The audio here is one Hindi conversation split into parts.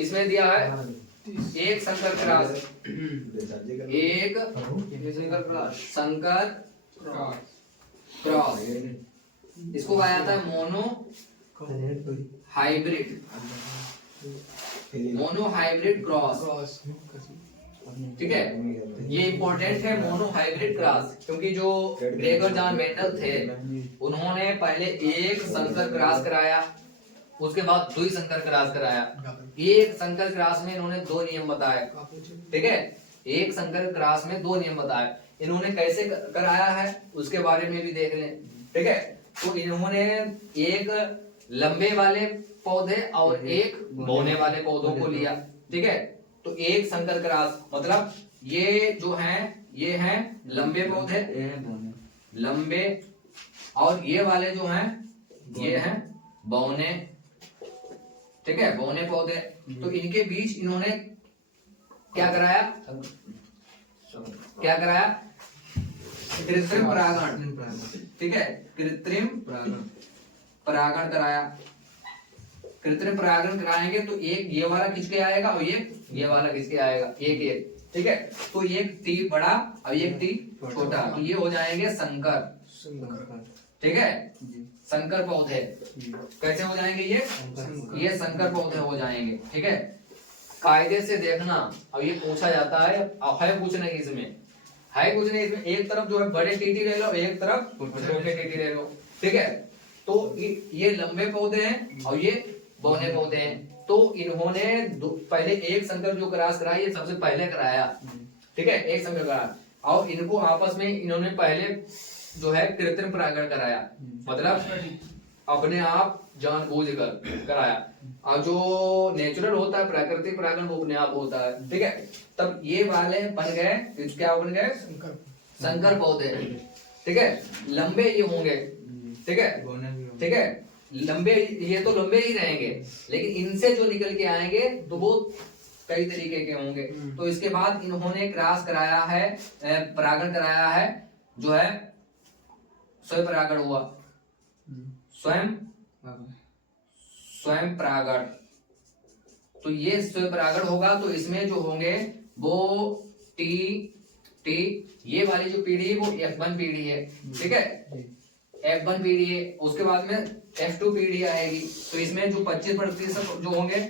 इसमें दिया है एक संकर क्रॉस, एक संकर क्रॉस, इसको कहा जाता है mono hybrid, mono hybrid cross. ठीक है, ये इंपॉर्टेंट है मोनो हाइब्रिड क्रॉस, क्योंकि जो ग्रेगर जॉन मेंडल थे उन्होंने पहले एक संकर क्रॉस कराया, उसके बाद दुई संकर क्रॉस कराया। एक संकर क्रॉस में इन्होंने दो नियम बताए। ठीक है, एक संकर क्रॉस में दो नियम बताए। इन्होंने कैसे कराया है उसके बारे में भी देख लें। ठीक है, तो इन्होंने एक लंबे वाले पौधे और एक बौने वाले पौधों को लिया। ठीक है, तो एक संकर क्रॉस मतलब ये जो हैं ये हैं लंबे पौधे, लंबे, और ये वाले जो हैं ये हैं बौने। ठीक है, बौने पौधे। तो इनके बीच इन्होंने क्या कराया, क्या कराया? कृत्रिम परागण। ठीक है, कृत्रिम परागण कराया। कृत्रिम परागण कराएंगे तो एक ये वाला किसके आएगा और एक ये वाला किसके आएगा, एक एक। ठीक है, तो एक टी बड़ा और एक टी छोटा, तो ये हो जाएंगे संकर। ठीक है, संकर पौधे कैसे हो जाएंगे? ये संकर पौधे हो जाएंगे। ठीक है, कायदे से देखना। अब ये पूछा जाता है कुछ नहीं इसमें, है कुछ नहीं इसमें। एक तरफ जो है बड़े टीटी ले लो, एक तरफ छोटे टीटी ले लो। ठीक है, तो ये लंबे पौधे हैं और ये बौने पौधे हैं। तो इन्होंने पहले एक संकर जो क्रॉस कराया, ये सबसे पहले कराया। ठीक है, एक संकर कराया, और इनको आपस में इन्होंने पहले जो है कृत्रिम परागण कराया, मतलब अपने आप जानबूझकर कराया। और जो नेचुरल होता है प्राकृतिक परागण वो अपने आप होता है। ठीक है, तब ये वाले बन गए, क्या बन गए? संकर पौधे। ठीक है, लंबे ये होंगे। ठीक है, ठीक है, लंबे, ये तो लंबे ही रहेंगे, लेकिन इनसे जो निकल के आएंगे तो वो कई तरीके के होंगे। तो इसके बाद इन्होंने क्रॉस कराया है, परागण कराया है, जो है स्वयं परागण हुआ, स्वयं परागण। तो ये स्वयं परागण होगा, तो इसमें जो होंगे वो टी टी, ये वाली जो पीढ़ी है वो F1 पीढ़ी है। ठीक है, F1 पीढ़ी है। उसके बाद में F2 पीढ़ी आएगी। तो इसमें जो 25% जो होंगे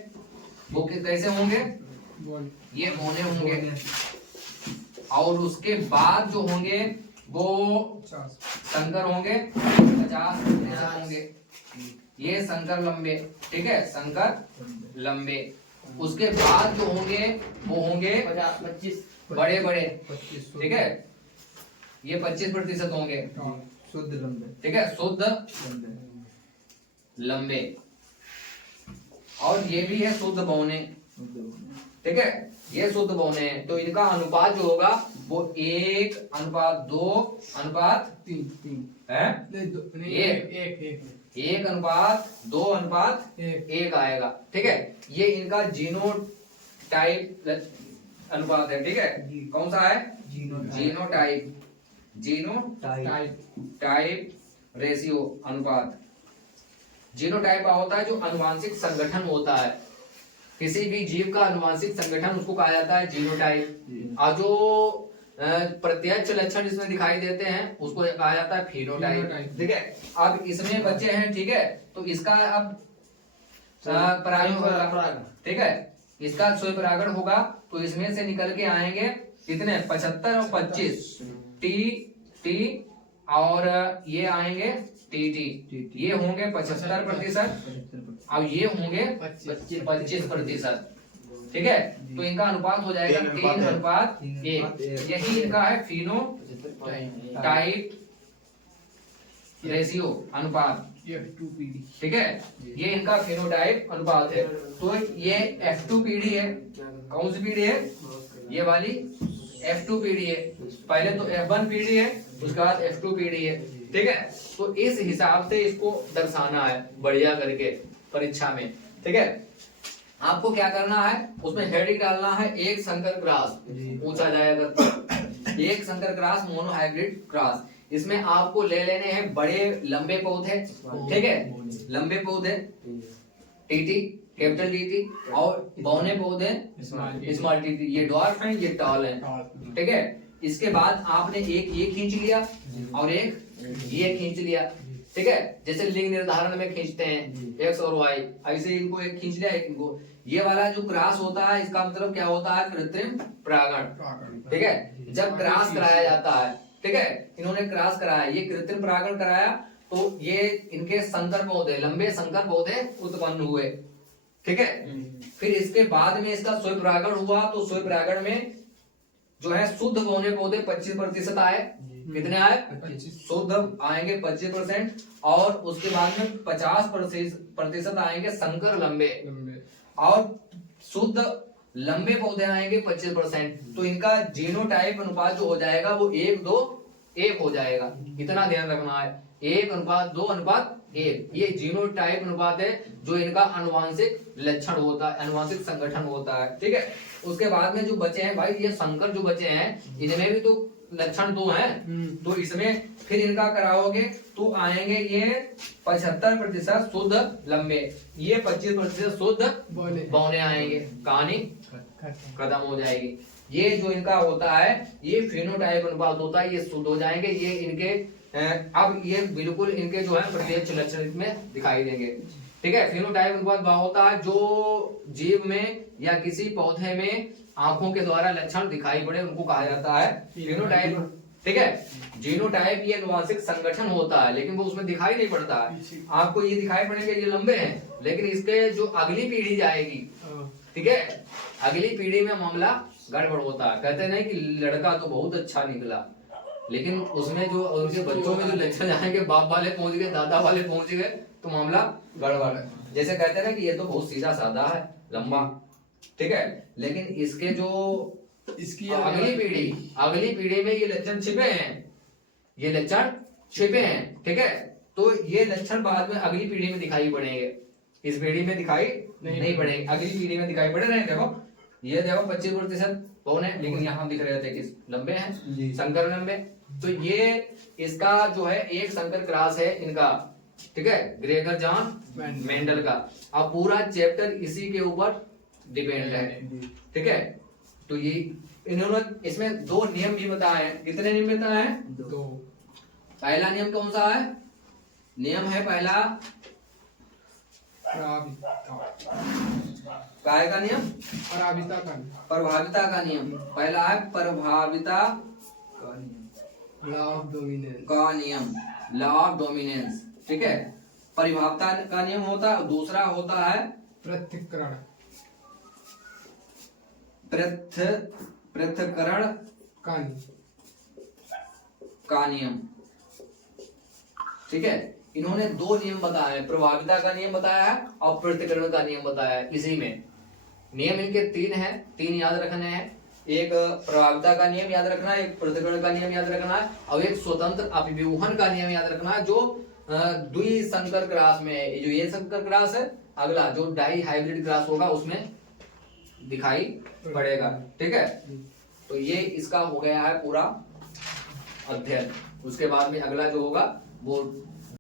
वो कैसे होंगे? ये बौने होंगे। और उसके बाद जो होंगे वो संकर होंगे, 50% होंगे। ये संकर लंबे। ठीक है, संकर लंबे। उसके बाद जो होंगे वो होंगे 25 बड़े बड़े। ठीक है, ये 25% होंगे शुद्ध लंबे। ठीक है, शुद्ध लंबे। और ये भी है शुद्ध बौने। ठीक है, ये शुद्ध बौने हैं। तो इनका अनुपात जो होगा वो 1:2:3 है। 1:2:1 आएगा। ठीक है, ये इनका जीनोटाइप अनुपात है। ठीक है, कौन सा है? जीनोटाइप रेशियो अनुपात। जीनोटाइप का होता है जो अनुवांशिक संगठन होता है, किसी भी जीव का अनुवांशिक संगठन उसको कहा जाता है जीनोटाइप। और जो प्रत्यक्ष लक्षण इसमें दिखाई देते हैं उसको कहा जाता है फिनोटाइप। ठीक है, अब इसमें बच्चे हैं। ठीक है, तो इसका अब परागण होगा। ठीक है, इसका स्वयं परागण होगा, तो इसमें से निकल के आएंगे कितने? 75 और 25 टी और ये आएंगे टी। ये होंगे 75%, अब ये होंगे 25%। ठीक है, तो इनका अनुपात हो जाएगा 3:1। यही इनका है फिनोटाइप रेशियो अनुपात। ठीक है, ये इनका फिनोटाइप अनुपात है। तो ये F2 पीढ़ी है। कौन सी पीढ़ी है? ये वाली F2 पीढ़ी है। पहले तो F1 पीढ़ी है, उसके बाद F2 पीढ़ी है। ठीक है, तो इस हिसाब से इसको दर्शाना है बढ़िया करके परीक्षा में। ठीक है, आपको क्या करना है, उसमें हेडिंग डालना है एक संकर क्रॉस पूछा जाएगा। एक संकर क्रॉस मोनो हाइब्रिड क्रॉस। इसमें आपको ले लेने हैं बड़े लंबे पौधे। ठीक है, लंबे पौधे टीटी कैपिटल टी थी, और बौने पौधे स्मॉल टी थी। ये डॉर्फ है, ये टॉल है, ठीक है। इसके बाद आपने एक ये खींच लिया और एक ये खींच लिया, ठीक है। जैसे लिंग निर्धारण में खींचते हैं एक्स और वाई, ऐसे इनको एक खींच लिया, एक इनको। ये वाला जो क्रॉस होता है, इसका मतलब क्या होता है? कृत्रिम परागण, ठीक है। जब क्रॉस कराया जाता है, ठीक है, इन्होंने क्रॉस कराया, ये कृत्रिम परागण कराया, तो ये इनके संकर पौधे, लंबे संकर पौधे उत्पन्न हुए, ठीक है। फिर इसके बाद में इसका स्वयं परागण हुआ, तो स्वयं परागण में जो है शुद्ध बौने पौधे 25% आए। कितने आए? शुद्ध आएंगे 25%, और उसके बाद में 50% आएंगे संकर लंबे, और शुद्ध लंबे पौधे आएंगे 25%। तो इनका जीनोटाइप अनुपात जो हो जाएगा वो 1:2:1 हो जाएगा। इतना ध्यान रखना है, 1:2:1। ये जीनोटाइप अनुपात है जो इनका अनुवांशिक लक्षण होता है, अनुवांशिक संगठन होता है, ठीक है। उसके बाद में जो बचे हैं भाई, ये संकर जो बचे हैं, इनमें भी तो लक्षण 2 हैं, तो इसमें फिर इनका कराओगे तो आएंगे ये 75% शुद्ध लंबे, ये 25% शुद्ध बौने आएंगे। कहानी खत्म हो जाएगी। ये जो इनका होता है, ये फिनोटाइप अनुपात होता है, ये शुद्ध हो जाएंगे। ये इनके अब ये बिल्कुल इनके जो है प्रत्यक्ष लक्षण इसमें दिखाई देंगे, ठीक है। फिनोटाइप अनुपात वह होता है जो जीव में या किसी पौधे में आंखों के द्वारा लक्षण दिखाई पड़े, उनको कहा जाता है फिनोटाइप, ठीक है। जीनोटाइप ये अनुवांशिक संगठन होता है, लेकिन वो उसमें दिखाई नहीं पड़ता है। आपको ये दिखाई पड़ेंगे ये लंबे हैं, लेकिन इसके जो अगली पीढ़ी जाएगी, ठीक है, अगली पीढ़ी में मामला गड़बड़ होता है। कहते नहीं कि लड़का तो बहुत अच्छा निकला, लेकिन उसमें जो उनके बच्चों में जो लक्षण आएंगे, बाप वाले पहुंच गए, दादा वाले पहुंच गए, तो मामला गड़बड़ है। जैसे कहते हैं ना कि ये तो बहुत सीधा साधा है, लंबा, ठीक है, लेकिन इसके जो इसकी अगली पीढ़ी में ये लक्षण छिपे हैं, ये लक्षण छिपे हैं, ठीक है। तो ये लक्षण बाद में अगली पीढ़ी में दिखाई पड़ेंगे, इस पीढ़ी में दिखाई नहीं पड़ेंगे, अगली पीढ़ी में दिखाई पड़े रहे। देखो ये देखो 25% कौन है, लेकिन यहाँ दिख रहे थे कि लंबे हैं, संकर लंबे। तो ये इसका जो है एक संकर क्रॉस है इनका, ठीक है, ग्रेगर जॉन मेंडल का। अब पूरा चैप्टर इसी के ऊपर डिपेंड है, ठीक है। तो ये इन्होंने इसमें 2 नियम भी बताए हैं। कितने नियम बताए हैं? 2। पहला नियम कौन सा है? नियम है पहला काय का नियम? प्रभाविता का नियम। पहला है प्रभाविता लॉ ऑफ डोमिनेंस का नियम, लॉ ऑफ डोमिनेंस, ठीक है। परिभावता का नियम होता है। दूसरा होता है पृथक्करण का नियम, ठीक है। इन्होंने 2 नियम बताए हैं, प्रभाविता का नियम बताया है और पृथक्करण का नियम बताया है। इसी में नियम इनके 3 हैं, 3 याद रखने हैं। एक प्रभाविता का नियम याद रखना है, एक पृथक्करण का नियम याद रखना है, और एक स्वतंत्र अभिव्यूहन का नियम याद रखना है, जो द्विसंकर क्रॉस में है। जो ये संकर क्रॉस है, अगला जो डाई हाइब्रिड क्रॉस होगा उसमें दिखाई पड़ेगा, ठीक है। तो ये इसका हो गया है पूरा अध्ययन। उसके बाद में अगला जो होगा वो